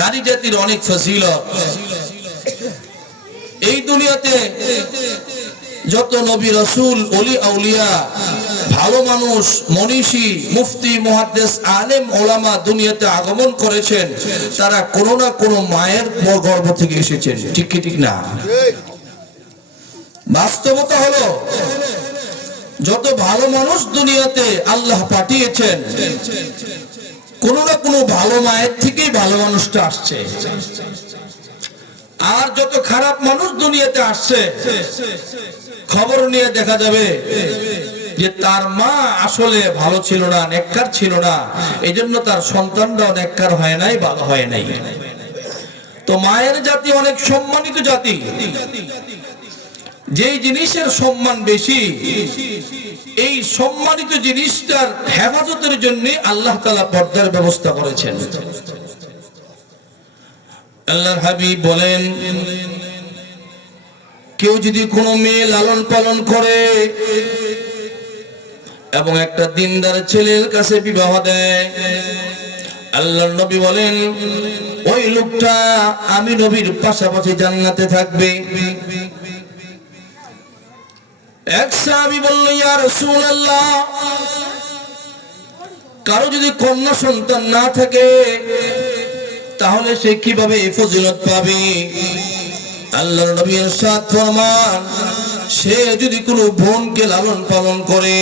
নারী জাতির অনেক ফজিলত। এই দুনিয়াতে যত নবী রসুল অলি আউলিয়া, ভালো মানুষ, মনীষী, মুফতি, মুহাদ্দেস, আলেম, ওলামা দুনিয়াতে আগমন করেছেন, তারা কোনো না কোনো মায়ের গর্ভ থেকে এসেছেন। ঠিক ঠিক না? বাস্তবতা হলো, যত ভালো মানুষ দুনিয়াতে আল্লাহ পাঠিয়েছেন কোনো না কোনো ভালো মায়ের থেকেই ভালো মানুষটা আসছে। আর যত খারাপ মানুষ দুনিয়াতে আসছে, খবর নিয়ে দেখা যাবে যে তার মা আসলে ভালো ছিল না, নেককার ছিল না। এই জন্য তার সন্তানরাও নেককার হয় নাই, ভালো হয় নাই। তো মায়ের জাতি অনেক সম্মানিত জাতি। যেই জিনিসের সম্মান বেশি, এই সম্মানিত জিনিসটার হেফাজতের জন্য আল্লাহ তালা পর্দার ব্যবস্থা করেছেন। আল্লাহর হাবিব বলেন, কেউ যদি কোনো মেয়ে লালন পালন করে এবং একটা দিনদার ছেলের কাছে বিবাহ দেয়, আল্লাহর নবী বলেন, ওই লোকটা আমি নবীর পাশাপাশি জান্নাতে থাকবে। এক সাহাবি বলল, ইয়া রাসূলুল্লাহ, কারও যদি কন্যা সন্তান না থাকে, তাহলে সে কীভাবে ফজিলত পাবে? আল্লাহর নবী ইরশাদ ফরমান, সে যদি কোনো বোনকে লালন পালন করে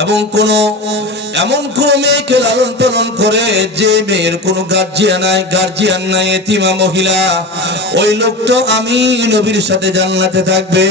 এবং কোন, এমন কোন মেয়েকে লালন পালন করে যে মেয়ের কোন গার্জিয়ান নাই গার্জিয়ান নাই, এতিমা, মহিলা, ওই লোক তো আমি নবীর সাথে জান্নাতে থাকবে।